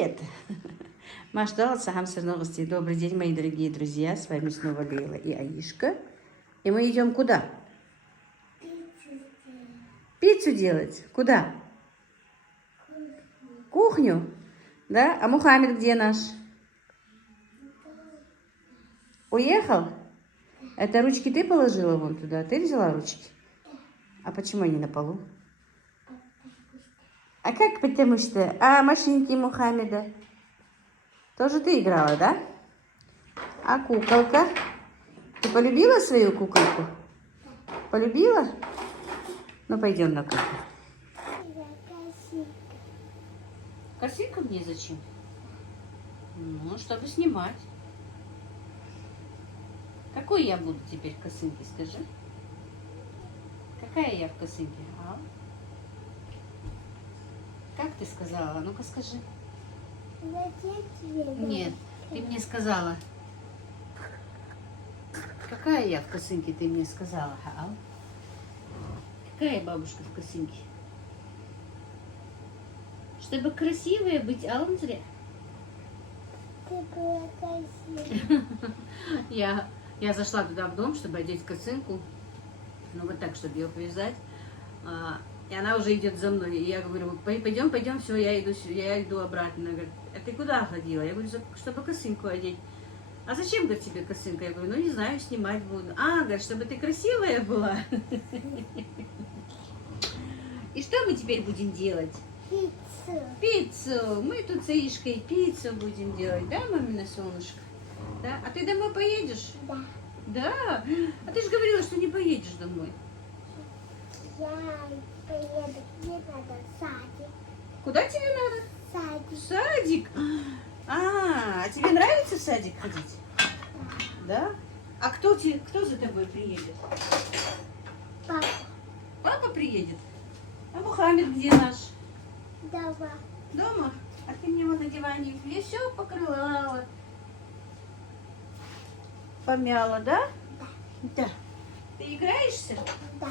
Привет! Маш Далаца, Хамсер Новости. Добрый день, мои дорогие друзья. С вами снова Лейла и Аишка. И мы идем куда? Пиццу делать. Куда? Кухню. Да? А Мухаммед где наш? Уехал? Это ручки ты положила вон туда? Ты взяла ручки? А почему они на полу? А как потому что? А машинки Мухаммеда? Тоже ты играла, да? А куколка? Ты полюбила свою куколку? Полюбила? Ну, пойдем на кухню. Косынка мне зачем? Ну, чтобы снимать. Какой я буду теперь в косынке, скажи? Какая я в косынке? А? Как ты сказала? Ну-ка скажи. Нет, ты мне сказала. Какая я в косынке, ты мне сказала, а? Какая бабушка в косынке? Чтобы красивая быть, а он зря. Ты была красивая. Я зашла туда в дом, чтобы одеть косынку. Ну вот так, чтобы ее повязать. И она уже идет за мной. И я говорю, пойдем, все, я иду обратно. Она говорит, а ты куда ходила? Я говорю, чтобы косынку одеть. А зачем, говорит, тебе косынка? Я говорю, ну не знаю, снимать буду. А, говорит, чтобы ты красивая была. И что мы теперь будем делать? Пиццу. Пиццу. Мы тут с Аишкой пиццу будем делать, да, мамина солнышко? Да? А ты домой поедешь? Да. Да? А ты же говорила, что не поедешь домой. Я поеду. Мне надо в садик. Куда тебе надо? Садик. В садик? А тебе нравится в садик ходить? Да? А кто за тобой приедет? Папа. Папа приедет? А Мухаммед где наш? Дома. Дома? А ты мне вот на диване все покрывала. Помяла, да? Да. Да. Ты играешься? Да.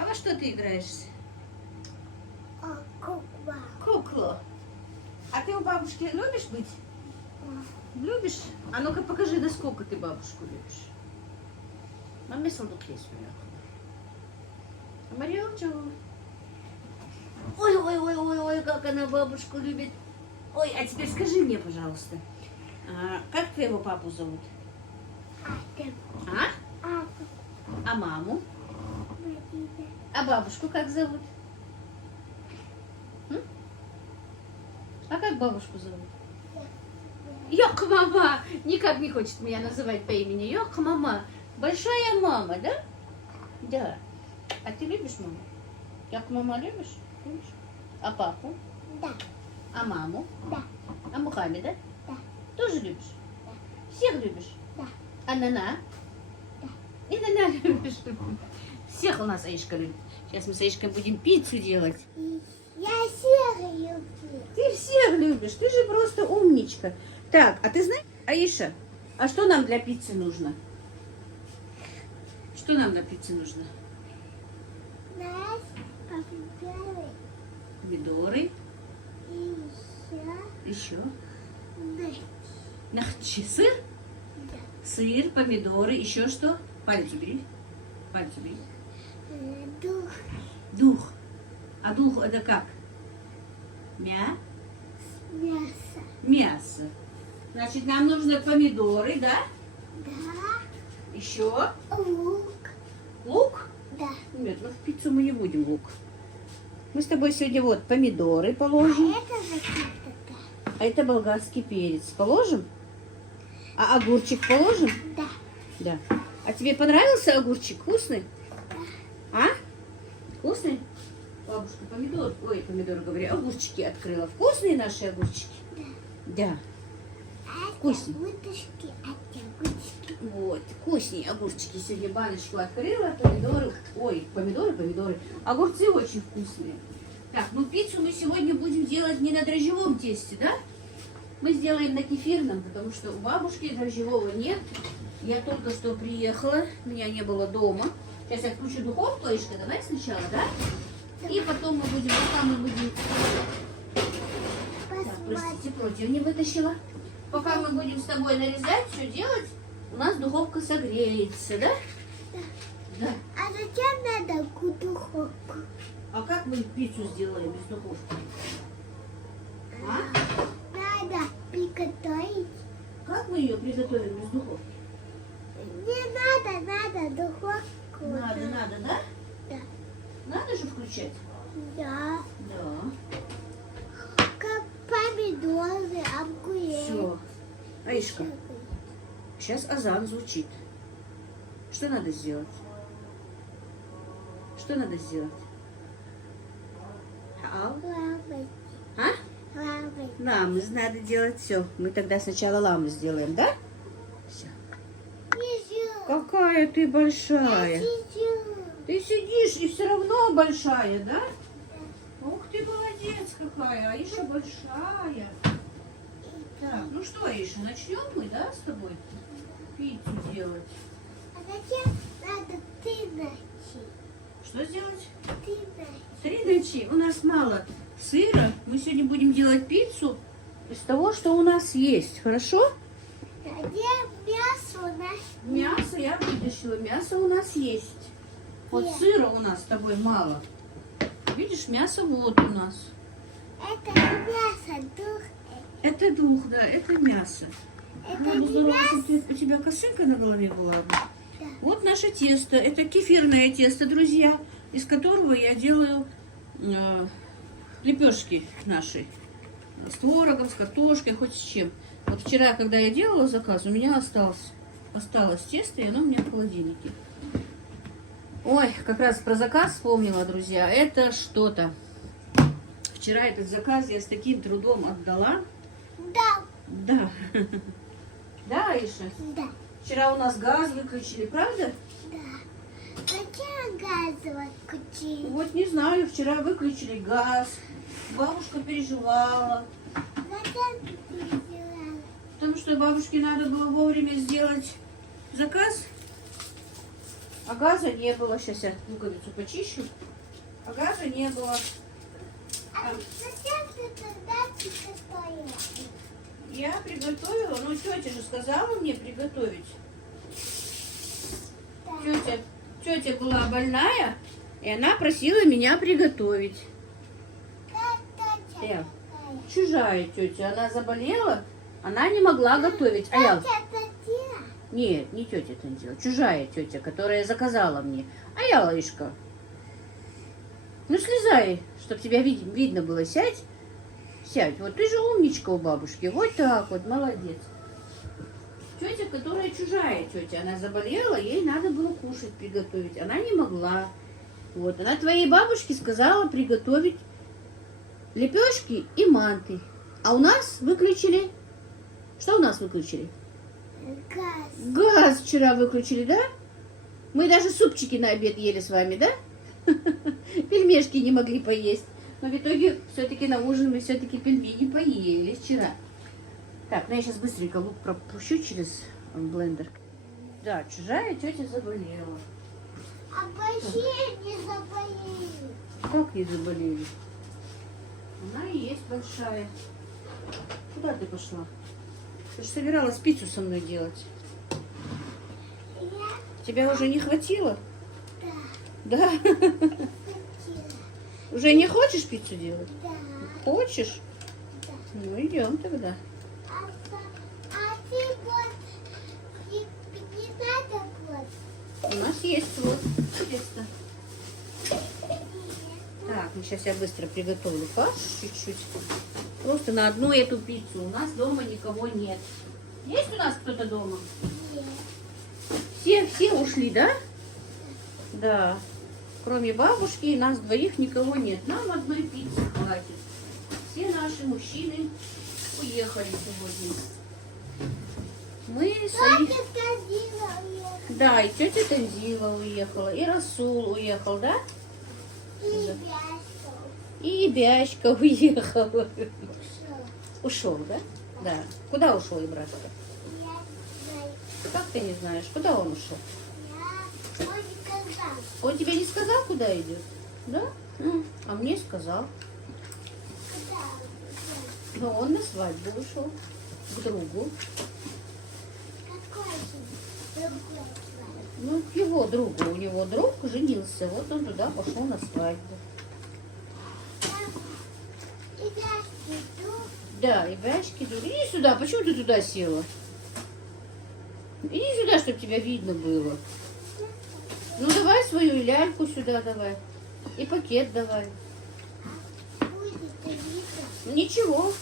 А во что ты играешься? О, кукла. Куклу. А ты у бабушки любишь быть? Любишь? А ну-ка покажи, насколько ты бабушку любишь. Маме солдат есть у меня. Мариэлчо. Ой, как она бабушку любит. Ой, а теперь скажи мне, пожалуйста, как твоего папу зовут? А? А маму? А бабушку как зовут? М? А как бабушку зовут? Йок, мама! Никак не хочет меня называть по имени. Йок, мама. Большая мама, да? Да. А ты любишь маму? Йок, мама любишь? Любишь? А папу? Да. А маму? Да. А Мухаммеда? Да. Тоже любишь? Да. Всех любишь? Да. А Нана? Да. И Нана любишь? Всех у нас Аишка любит. Сейчас мы с Аишкой будем пиццу делать. Я всех люблю. Ты всех любишь, ты же просто умничка. Так, а ты знаешь, Аиша, а что нам для пиццы нужно? Что нам для пиццы нужно? Нас помидоры. Помидоры. И Еще. еще Нахчи, сыр? да. Сыр, помидоры, еще что? Палец убери. Палец убери. Дух. Дух. А дух это как? Мясо. Мясо. Значит, нам нужны помидоры, да? Да. Еще Лук. лук? Да. Нет, ну в пиццу мы не будем лук. Мы с тобой сегодня вот помидоры А положим. это закрыто. А это болгарский перец. Положим? А огурчик положим? Да. Да. А тебе понравился огурчик? Вкусный? А? Вкусный? Бабушка помидор. Ой, помидоры говорю, огурчики открыла. Вкусные наши огурчики? Да. А Вкуснее. это вытяжки, а это вытяжки. Вот, вкуснее огурчики. Сегодня баночку открыла, помидоры. Ой, помидоры. Огурцы очень вкусные. Так, ну пиццу мы сегодня будем делать не на дрожжевом тесте, да? Мы сделаем на кефирном, потому что у бабушки дрожжевого нет. Я только что приехала, меня не было дома. Сейчас я включу духовку, Аишка, давай сначала, да? И потом мы будем, пока мы будем... Посмотри. Простите, противни вытащила. Пока мы будем с тобой нарезать, все делать, у нас духовка согреется, да? Да. А зачем надо духовку? А как мы пиццу сделали без духовки? А? Надо приготовить. Как мы ее приготовим без духовки? Не надо духовку. Надо, да? Да. Надо же включать? Да. Да. Как помидоры, огурец. Все. Аишка, сейчас азан звучит. Что надо сделать? Что надо сделать? Лампочки. А? Лампочки. Ламыз надо делать. Все. Мы тогда сначала ламы сделаем, да? Все. Еще. Какая ты большая. Еще. Ты сидишь и все равно большая, да? Ух ты, молодец какая. Аиша большая. Так, ну что, Аиша, начнем мы, да, с тобой пиццу делать? А зачем надо 3 ночи? Что сделать? 3 ночи. 3 ночи. У нас мало сыра. Мы сегодня будем делать пиццу из того, что у нас есть. Хорошо? Где мясо у нас? Мясо я вытащила. Мясо у нас есть. Вот сыра у нас с тобой мало. Видишь, мясо вот у нас. Это не мясо, дух. Это дух, да, это мясо. Это Буду не здорова, мясо. чтобы у тебя косынка на голове была бы. Да. Вот наше тесто. Это кефирное тесто, друзья, из которого я делаю лепешки наши. С творогом, с картошкой, хоть с чем. Вот вчера, когда я делала заказ, у меня осталось тесто, и оно у меня в холодильнике. Ой, как раз про заказ вспомнила, друзья. Это что-то. Вчера этот заказ я с таким трудом отдала. Да. Да. Да, Аиша? Да. Вчера у нас газ выключили, правда? Да. Зачем газовать кучи? Вот не знаю, вчера выключили газ. Бабушка переживала. Зачем ты переживала? Потому что бабушке надо было вовремя сделать заказ. А газа не было. Сейчас я луковицу почищу. А газа не было. А зачем ты тогда приготовила? Я приготовила, ну тетя же сказала мне приготовить. Да. Тетя была больная, и она просила меня приготовить. Как тетя Э. такая? Чужая тетя, она заболела, она не могла готовить. А я... Тетя Татьяна. Нет, не тетя Танзила, чужая тетя, которая заказала мне. А я, Лаишка, ну слезай, чтобы тебя видно было. Сядь. Сядь. Вот ты же умничка у бабушки. Вот так вот, молодец. Тетя, которая чужая тетя, она заболела, ей надо было кушать приготовить. Она не могла. Вот, она твоей бабушке сказала приготовить лепешки и манты. А у нас выключили. Что у нас выключили? Газ. Газ вчера выключили, да? Мы даже супчики на обед ели с вами, да? Пельмешки не могли поесть. Но в итоге все-таки на ужин мы все-таки пельмени поели вчера. Так, ну я сейчас быстренько лук пропущу через блендер. Да, чужая тетя заболела. А большие не заболели. Как не заболели? Она и есть большая. Куда ты пошла? Ты же собиралась пиццу со мной делать. Я Тебя уже не хватило? да, Да? хотела. Уже не хочешь пиццу делать? Да. Хочешь? Да. Ну идем тогда. А ты вот не надо вот. У нас есть вот тесто. Так, ну сейчас я быстро приготовлю фарш чуть-чуть. Просто на одну эту пиццу. У нас дома никого нет. Есть у нас кто-то дома? Нет. Все ушли, да? Да. Кроме бабушки и нас двоих никого нет. Нам одной пиццы хватит. Все наши мужчины уехали сегодня. Мы сами... Тетя Танзила уехала. Да, и тетя Танзила уехала, и Расул уехал, да? И Бяшка И Бяшка уехал. ушел. Ушел, да? Да. Куда ушел Ибрашка? Я знаю. Как ты не знаешь, куда он ушел? Я он сказал. Он тебе не сказал, куда идет? Да? А мне сказал. Куда? Но он на свадьбу ушел к другу. Какой же другой свадьба? Ну, к его другу. У него друг женился. Вот он туда пошел на свадьбу. И я иду. Да, и Бяшки друг. Иди сюда. Почему ты туда села? Иди сюда, чтобы тебя видно было. Ну, давай свою ляльку сюда давай. И пакет давай. Будет видно. Ну, ничего.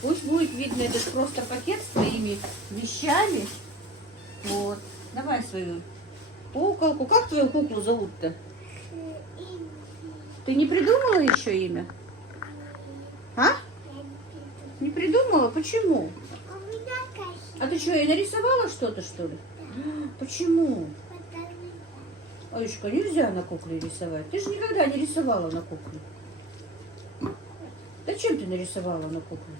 Пусть будет видно, это ж просто пакет с твоими вещами. Вот. Давай свою куколку. Как твою куклу зовут-то? Ты не придумала еще имя? А? Не придумала? Почему? У меня красиво. А ты что, я нарисовала что-то, что ли? Почему? Потому Аишка, нельзя на кукле рисовать. Ты же никогда не рисовала на кукле. Зачем ты нарисовала на кукле?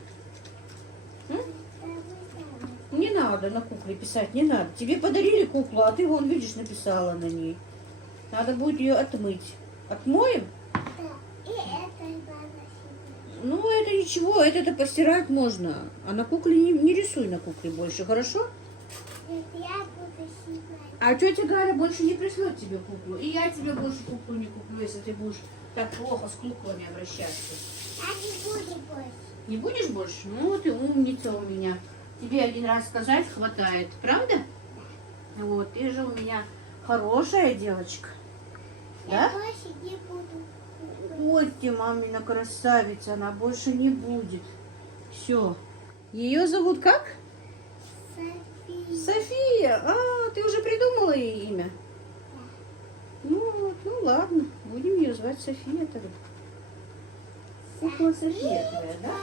Не надо на кукле писать, не надо. Тебе подарили куклу, а ты, вон, видишь, написала на ней. Надо будет ее отмыть. Отмоем? да. И это надо себе. Ну, это ничего, это постирать можно. А на кукле не рисуй на кукле больше, хорошо? Нет, я буду снимать. А тетя Галя больше не пришлет тебе куклу. И я тебе больше куклу не куплю, если ты будешь так плохо с куклами обращаться. Я не буду больше. Не будешь больше? Ну, ты умница у меня. Тебе один раз сказать хватает, правда? Вот, ты же у меня хорошая девочка. Я Да? больше не буду. Ой, ты мамина красавица, она больше не будет. Все. Ее зовут как? София. София. А, ты уже придумала ей имя? Ну вот, ну ладно. Будем ее звать София тогда. Кукла София твоя, да?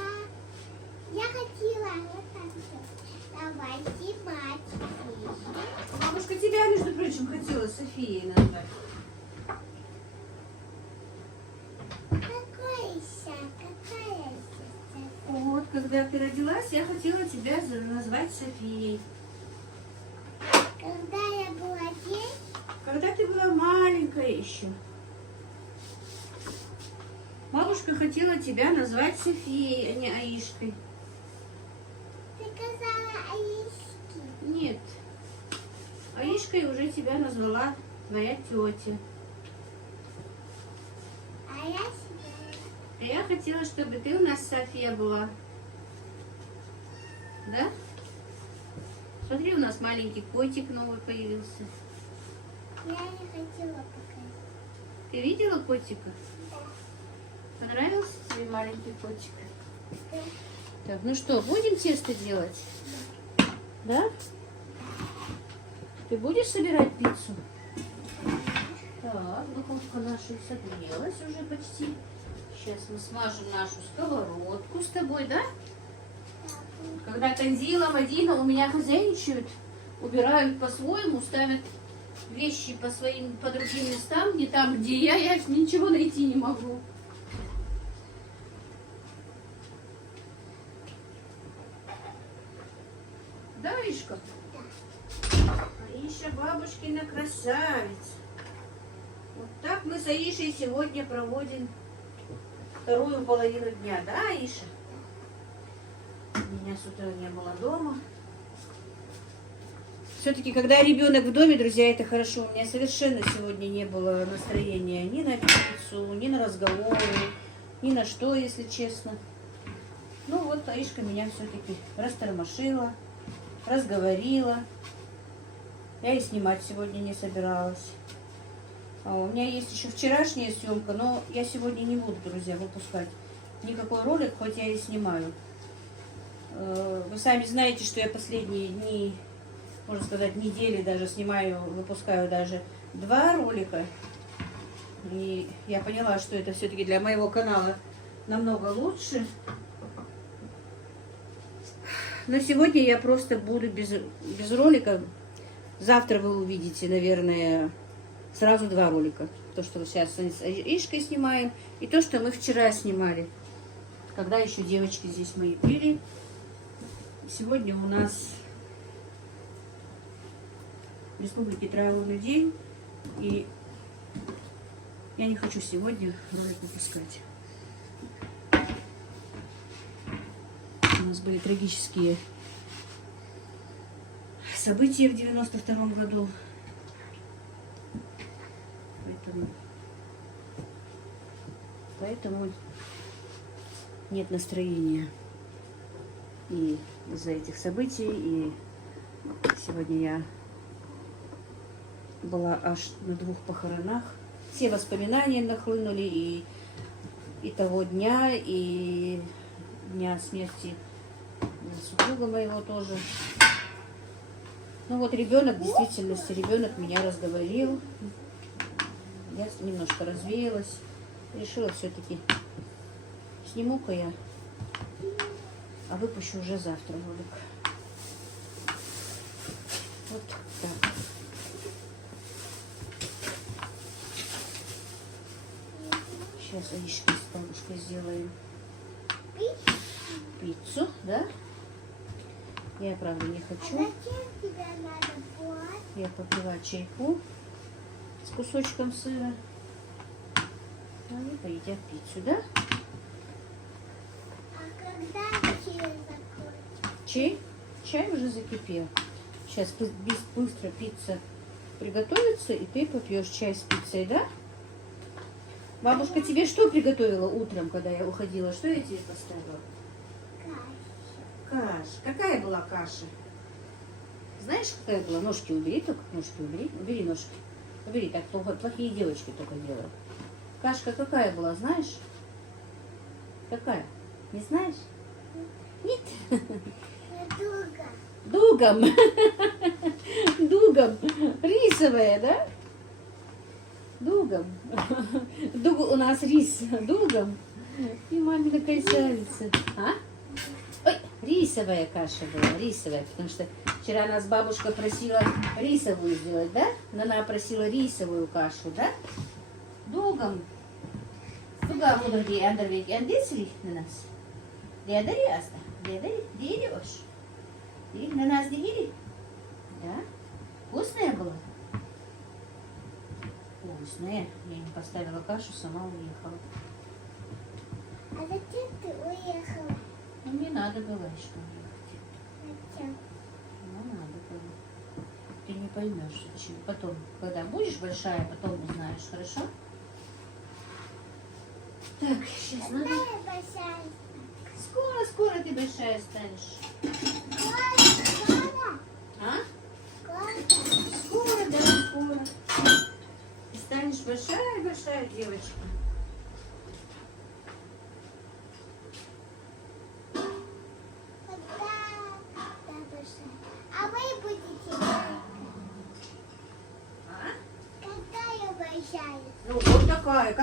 Я хотела вот так вот. Давай снимать. Бабушка тебя, между прочим, хотела Софией назвать. Какая еще? Вот, когда ты родилась, я хотела тебя назвать Софией. Когда я была здесь, Когда ты была маленькая еще. Бабушка хотела тебя назвать Софией, а не Аишкой. ты сказала Аишки. Нет. Аишкой уже тебя назвала твоя тетя. А я себя. А я хотела, чтобы ты у нас София была. Да? Смотри, у нас маленький котик новый появился. Я не хотела показать. Ты видела котика? Понравился тебе маленький котик? Да. Так, ну что, будем тесто делать? Да? Ты будешь собирать пиццу? Так, духовка наша согрелась уже почти. Сейчас мы смажем нашу сковородку с тобой, да? Когда Танзила, Мадина у меня хозяйничают, убирают по-своему, ставят вещи по другим местам, не там, где я ничего найти не могу. Да, Ишка? Аиша бабушкина красавица. Вот так мы с Аишей сегодня проводим вторую половину дня, да, Аиша? Меня с утра не было дома. Все-таки, когда ребенок в доме, друзья, это хорошо. У меня совершенно сегодня не было настроения ни на пиццу, ни на разговоры, ни на что, если честно. Ну вот, Аишка меня все-таки растормошила, разговорила. Я и снимать сегодня не собиралась. У меня есть еще вчерашняя съемка, но я сегодня не буду, друзья, выпускать никакой ролик, хоть я и снимаю. Вы сами знаете, что я последние дни, можно сказать, недели даже снимаю, выпускаю даже 2 ролика. И я поняла, что это все-таки для моего канала намного лучше. Но сегодня я просто буду без ролика. Завтра вы увидите, наверное, сразу 2 ролика. То, что мы сейчас с Ишкой снимаем, и то, что мы вчера снимали, когда еще девочки здесь мои были. Сегодня у нас в Республике траурный день, и я не хочу сегодня ролик выпускать. нас были трагические события в 92-м году. Поэтому нет настроения и из-за этих событий. И сегодня я была аж на 2 похоронах. Все воспоминания нахлынули и того дня, и дня смерти супруга моего тоже. Ну вот ребенок, в действительности, ребенок меня разговорил. Я немножко развеялась. Решила все-таки сниму-ка я, а выпущу уже завтра ролик. Вот так. Сейчас Аришке с бабушкой сделаем пиццу, да? Я, правда, не хочу. Зачем тебе надо платить? Я попила чайку с кусочком сыра. Они поедят пиццу, да? А когда чай закончится? Чай? Чай уже закипел. Сейчас быстро пицца приготовится, и ты попьешь чай с пиццей, да? Бабушка тебе что приготовила утром, когда я уходила? Что я тебе поставила? Каша. Каша. Какая была каша? Знаешь, какая была? Ножки убери, только ножки убери. Убери ножки. Убери, так плохие девочки только делают. Кашка какая была, знаешь? Какая? Не знаешь? Нет? Долго. Дугом. Дугом. Рисовая, да? Дугом. У нас рис дугом. И мамина красавица. А? Ой, рисовая каша была, рисовая. Потому что вчера нас бабушка просила рисовую сделать, да? Она просила рисовую кашу, да? Дугом. Дугом удерги, андервик, андесли на нас. Деядари, Аста? Деядари? Деядешь? На нас дели? Да? Вкусная была? Вкусная. Я не поставила кашу, сама уехала. А зачем ты уехала? Ну, мне надо было еще уехать. Зачем? Ну, надо было. Ты не поймешь, зачем. Потом, когда будешь большая, потом узнаешь, хорошо? Так, сейчас Когда надо... я большая? Скоро ты большая станешь. Скоро? А? Скоро? Скоро, да, скоро. Ты станешь большая девочка. Когда большая? А вы будете большая? А? Когда я большая? Ну, вот такая,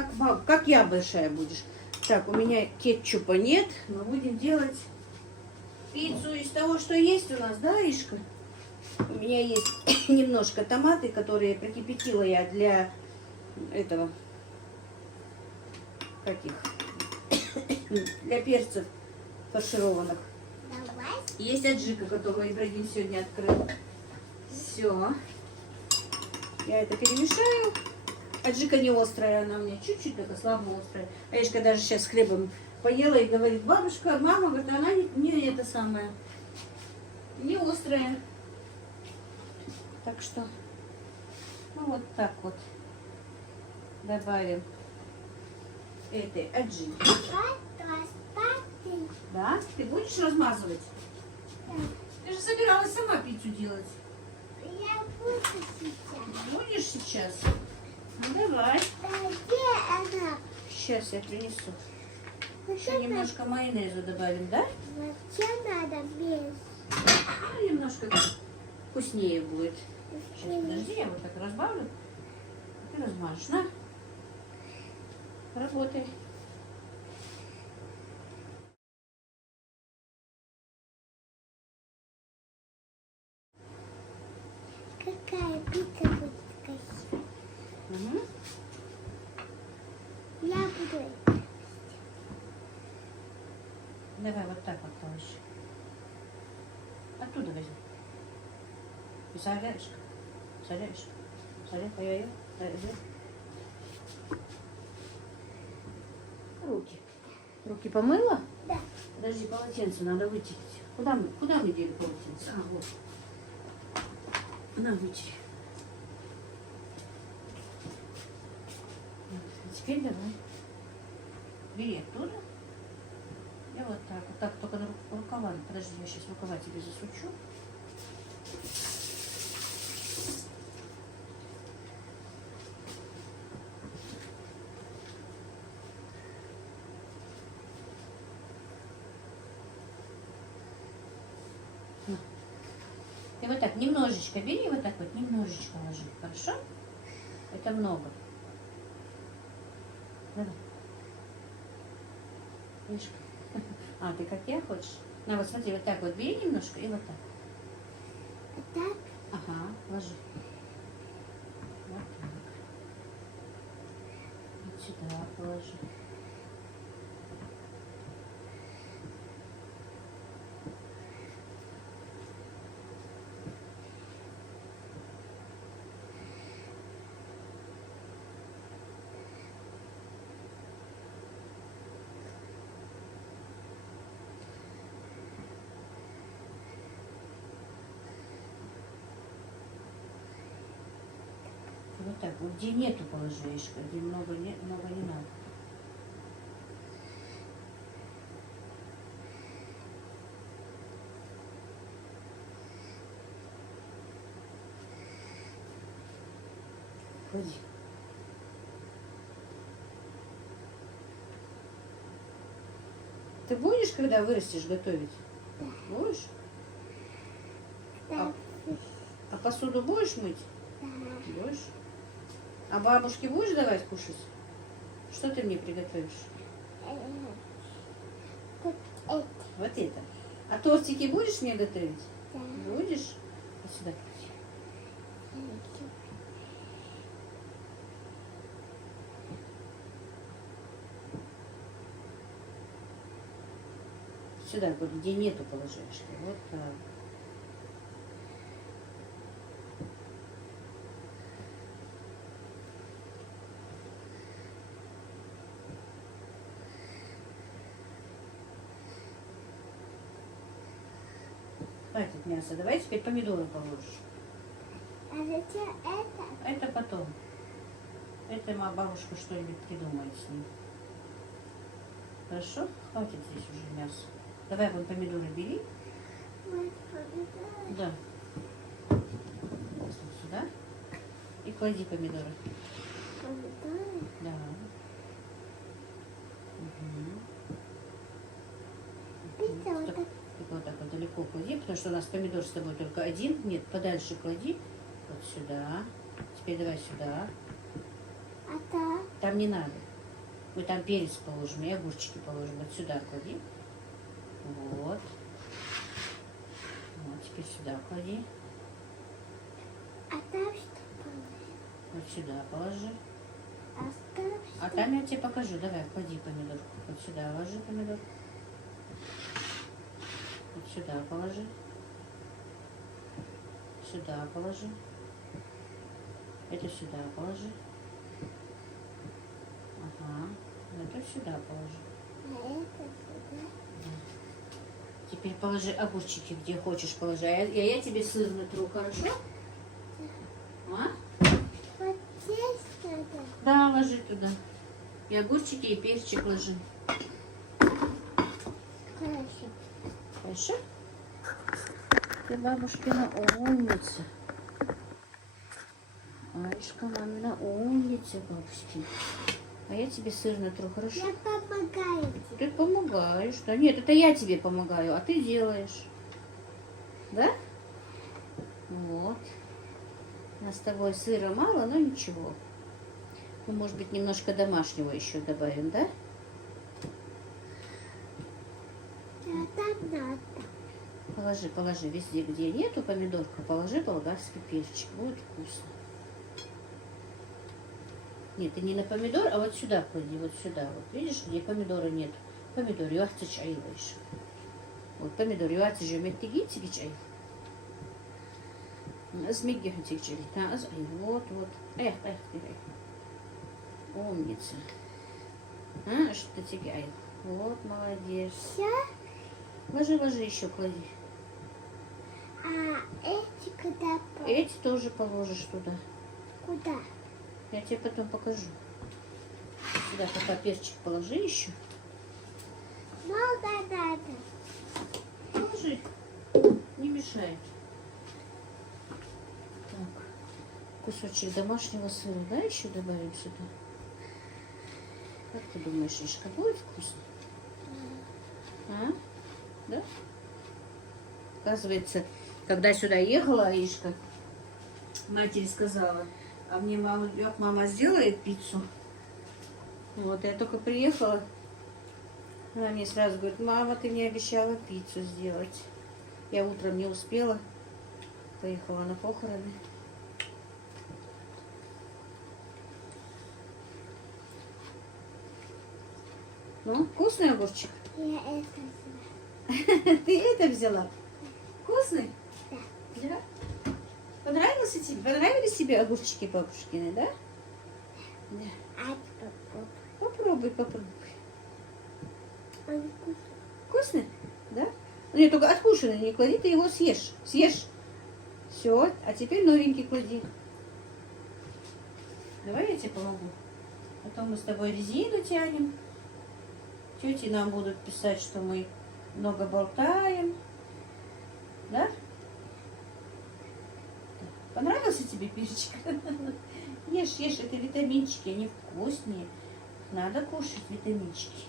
как я большая будешь. Так, у меня кетчупа нет. Мы будем делать пиццу из того, что есть у нас, да, Ишка? У меня есть немножко томаты, которые прокипятила я для этого, каких? Для перцев фаршированных. Давай. Есть аджика, которую Ибрагим сегодня открыл. Все. Я это перемешаю. Аджика не острая, она у меня чуть-чуть только слабо острая. Аишка даже сейчас с хлебом поела и говорит: бабушка, мама, говорит, она не это самое, не острая. Так что, ну вот так вот добавим этой аджики. Да? Ты будешь размазывать? Ты же собиралась сама пиццу делать. Я буду сейчас. Будешь сейчас? Ну давай. Где она? Сейчас я принесу. Еще немножко майонеза добавим, да? Зачем надо без? Ну, немножко вкуснее будет. Сейчас, подожди, я вот так разбавлю. Ты размажешь, на. Работай. Какая пицца будет красивая? Угу. Я буду. Давай вот так вот положи. Оттуда возьми. Представляешь? Представляешь? Представляешь? Руки. Руки помыла? Да. Подожди, полотенце надо вытереть. Куда мы дели полотенце? А, вот. На, вытери. А теперь давай. Бери оттуда. И вот так, только на рукава. Подожди, я сейчас рукава тебе засучу. И вот так немножечко бери, вот так вот немножечко ложи, хорошо? Это много. Давай. Видишь? А, ты как я хочешь? На, вот смотри, вот так вот бери немножко и вот так. Вот так? Ага, ложи. Вот так. Вот сюда положи. Вот так, вот где нету положи, Ишка, где много не надо. Ходи. Ты будешь, когда вырастешь, готовить? Да. Будешь? Да. А посуду будешь мыть? Да. Будешь? А бабушке будешь давать кушать? Что ты мне приготовишь? Вот это. Вот это. А тортики будешь мне готовить? Да. Будешь? Вот сюда. Сюда, вот где нету положишь. Вот так. Хватит мяса. Давай теперь помидоры положишь. А зачем это? Это потом. Это моя бабушка что-нибудь придумает с ним. Хорошо? Хватит здесь уже мяса. Давай вон помидоры бери. Вот помидоры. Да. Вот сюда. И клади помидоры. Помидоры. Да. Угу. Это вот так. Только вот так вот далеко клади, потому что у нас помидор с тобой только один. Нет, подальше клади. Вот сюда. Теперь давай сюда. А так? Там не надо. Мы там перец положим и огурчики положим. Вот сюда клади. Вот. Вот, теперь сюда клади. А там что положить? Вот сюда положи. А там А что? там я тебе покажу. Давай, клади помидорку. Вот сюда ложи помидор. Вот сюда положи. Сюда положи. Это сюда положи. Ага. Это сюда положи. А это сюда. Теперь положи огурчики, где хочешь положи. Я тебе сыр натру, хорошо? А? Вот здесь надо. Да, ложи туда. И огурчики, и перчик ложи. Хорошо. Хорошо? Ты бабушкина умница. Аишка мамина умница, бабушки. А я тебе сыр натру, хорошо? Я помогаю тебе. Ты помогаешь, да? Нет, это я тебе помогаю, а ты делаешь. Да? Вот. У нас с тобой сыра мало, но ничего. Мы, может быть, немножко домашнего еще добавим, да? А там надо. Положи везде, где нету помидорка, положи болгарский перчик. Будет вкусно. Нет, ты не на помидор, а вот сюда клади, вот сюда. Вот видишь, где помидора нет. Помидор, юахцы чайлаешь. Вот помидор, юахцы же меттиги чай. Змеги хатик вот. Эх. Умница. А, что тебе? Вот, молодец. Все? Ложи, ложи, еще клади. А эти куда? Эти тоже положишь туда. Куда? Я тебе потом покажу. Сюда пока перчик положи еще. Много надо. Положи. Не мешает. Так. Кусочек домашнего сыра, да, еще добавим сюда? Как ты думаешь, Ишка, будет вкусно? А? Да? Оказывается, когда сюда ехала Аишка, матери сказала, а мне мама сделает пиццу. Вот, я только приехала, она мне сразу говорит, мама, ты мне обещала пиццу сделать. Я утром не успела, поехала на похороны. Ну, вкусный огурчик? Я это взяла. Ты это взяла? Вкусный? Да. Да? Понравился тебе? Понравились тебе огурчики бабушкины, да? Да. А попробуй. Попробуй, попробуй. Он вкусный. Вкусный? Да? Ну, не, только откушенный не клади, ты его съешь. Съешь. Все, а теперь новенький клади. Давай я тебе помогу. Потом мы с тобой резину тянем. Тети нам будут писать, что мы много болтаем. Да? Понравился тебе перчик? Ешь, ешь, это витаминчики, они вкусные. Надо кушать витаминчики.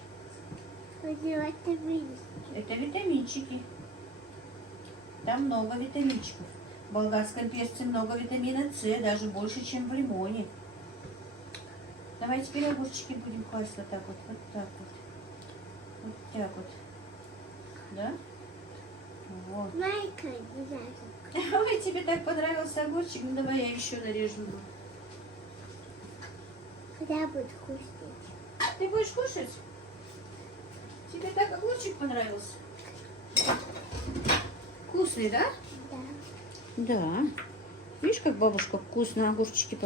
Это вынести. Это витаминчики. Там много витаминчиков. В болгарском перце много витамина С, даже больше, чем в лимоне. Давай теперь огурчики будем класть вот так вот, вот так вот. Вот так вот. Да? Вот. Майка, не знаю. Ой, тебе так понравился огурчик? Ну давай я еще нарежу. Когда будет вкуснее? Ты будешь кушать? Тебе так огурчик понравился? Вкусный, да? Да. Да. Видишь, как бабушка вкусно огурчики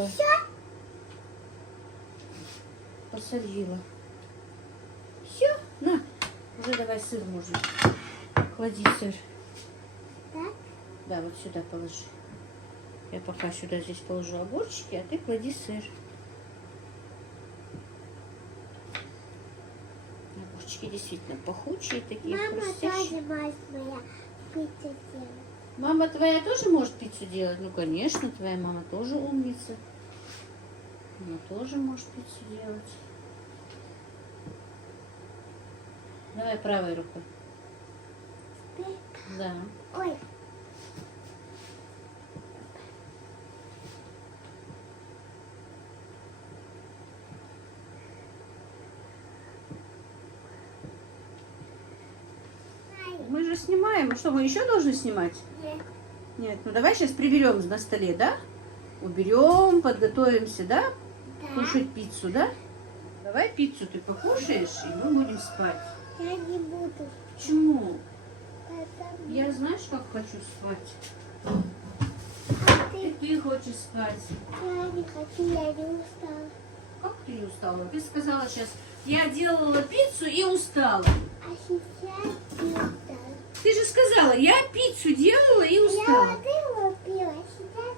посолила. Все, на. Уже давай сыр можно. Клади сыр. Так? Да, вот сюда положи. Я пока сюда здесь положу огурчики, а ты клади сыр. Огурчики действительно пахучие, такие Мама хрустящие. тоже может моя пиццу делать. Мама твоя тоже может пиццу делать? Ну, конечно, твоя мама тоже умница. Она тоже может пиццу делать. Давай правой рукой. Да. Ой. Мы же снимаем. Что, мы еще должны снимать? Нет. Нет, ну давай сейчас приберем на столе, да? Уберем, подготовимся, да? Да. Кушать пиццу, да? Давай пиццу ты покушаешь, и мы будем спать. Я не буду. Почему? Потому- Я знаешь, как хочу спать? А И ты хочешь спать. я не хочу, я не устала. Как ты не устала? Ты сказала сейчас, я делала пиццу и устала. А сейчас не устала. Ты же сказала, я пиццу делала и Я устала. воды выпила, сейчас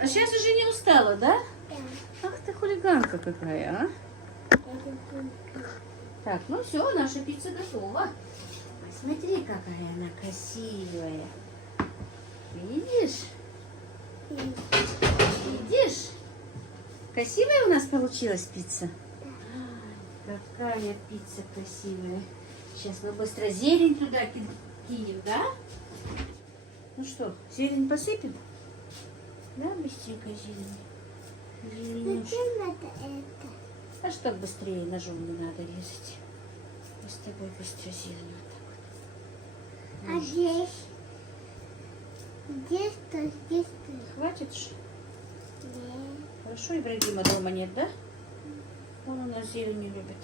А сейчас уже не устала, да? да. Ах ты хулиганка какая, а? Я люблю пиццу. Так, ну все, наша пицца готова. Смотри, какая она красивая. Видишь? Видишь? Красивая у нас получилась пицца? Какая пицца красивая. Сейчас мы быстро зелень туда кинем, да? Ну что, зелень посыпем? Да, быстренько зелень. Зеленюшка. Зачем надо это? А что так быстрее ножом не надо резать? Мы с тобой быстро зелень вот так вот. А здесь? Здесь-то, здесь-то. Хватит что? Нет. Хорошо, Ибрагима дома нет, да? Он у нас зелень не любит.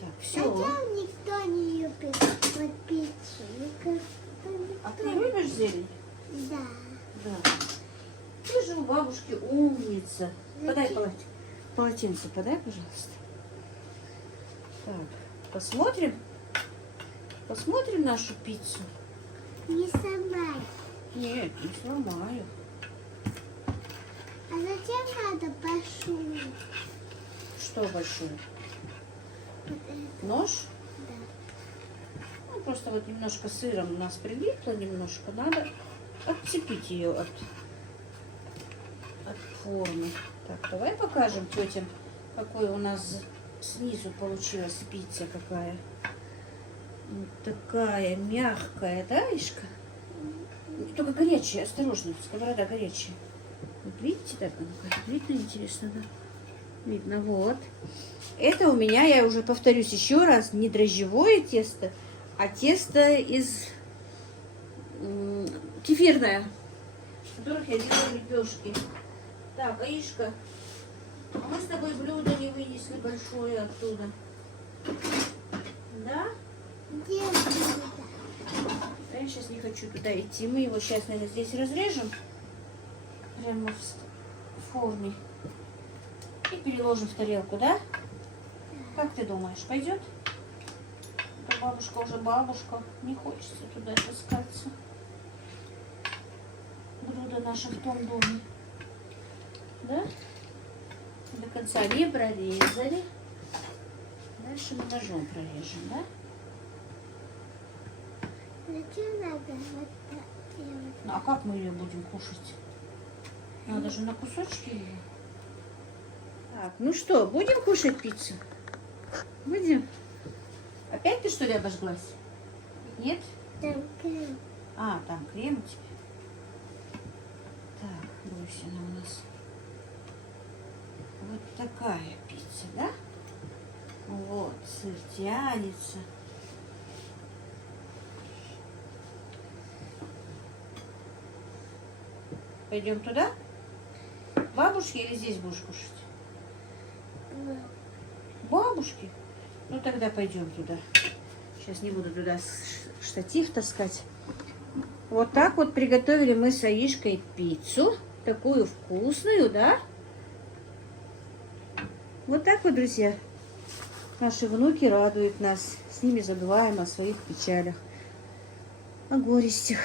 Так, все. Хотя никто не любит вот пиццу. А ты любишь зелень? Да. Да. Ты же у бабушки умница. Подай Зачем? полотенце, подай, пожалуйста. Так, посмотрим. Посмотрим нашу пиццу. Не сломай. Нет, не сломаю. А зачем надо большую? Что большое? Вот это, Нож? да. Ну, просто вот немножко сыром у нас прилипло немножко. Надо отцепить ее от формы. Так, давай покажем тетям, какой у нас снизу получилась пицца какая. Вот такая мягкая, да, Ишка? Только горячая, осторожно, сковорода горячая. Вот видите, так, видно, интересно, да? Видно, вот. Это у меня, я уже повторюсь еще раз, не дрожжевое тесто, а тесто из кефирное, в которых я делаю лепешки. Так, Аишка, а мы с тобой блюдо не вынесли большое оттуда. Да? Где это? Я сейчас не хочу туда идти. Мы его сейчас, наверное, здесь разрежем. Прямо в форме. И переложим в тарелку, да? Как ты думаешь, пойдет? Это бабушка уже бабушка. Не хочется туда таскаться. Блюдо наше в том доме. Да? До конца не прорезали. Дальше мы ножом прорежем, да? Зачем надо вот так делать? Ну, а как мы ее будем кушать? Надо же на кусочки ее. Так, ну что, будем кушать пиццу? Будем? Опять ты что ли обожглась? Нет? Там крем. А, там крем у тебя. Так, Брусина у нас. Вот такая пицца, да? Вот, сыр тянется. Пойдем туда? Бабушки или здесь будешь кушать? Бабушки? Ну тогда пойдем туда. Сейчас не буду туда штатив таскать. Вот так вот приготовили мы с Аишкой пиццу. Такую вкусную, да? Вот так вот, друзья. Наши внуки радуют нас. С ними забываем о своих печалях, о горестях.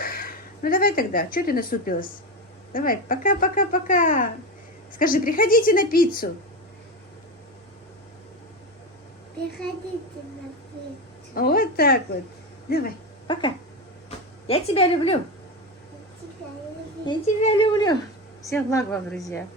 Ну давай тогда. Что ты насупилась? Давай, пока-пока-пока. Скажи, приходите на пиццу. Приходите на пиццу. Вот так вот. Давай, пока. Я тебя люблю. Я тебя люблю. Я тебя люблю. Всех благ вам, друзья.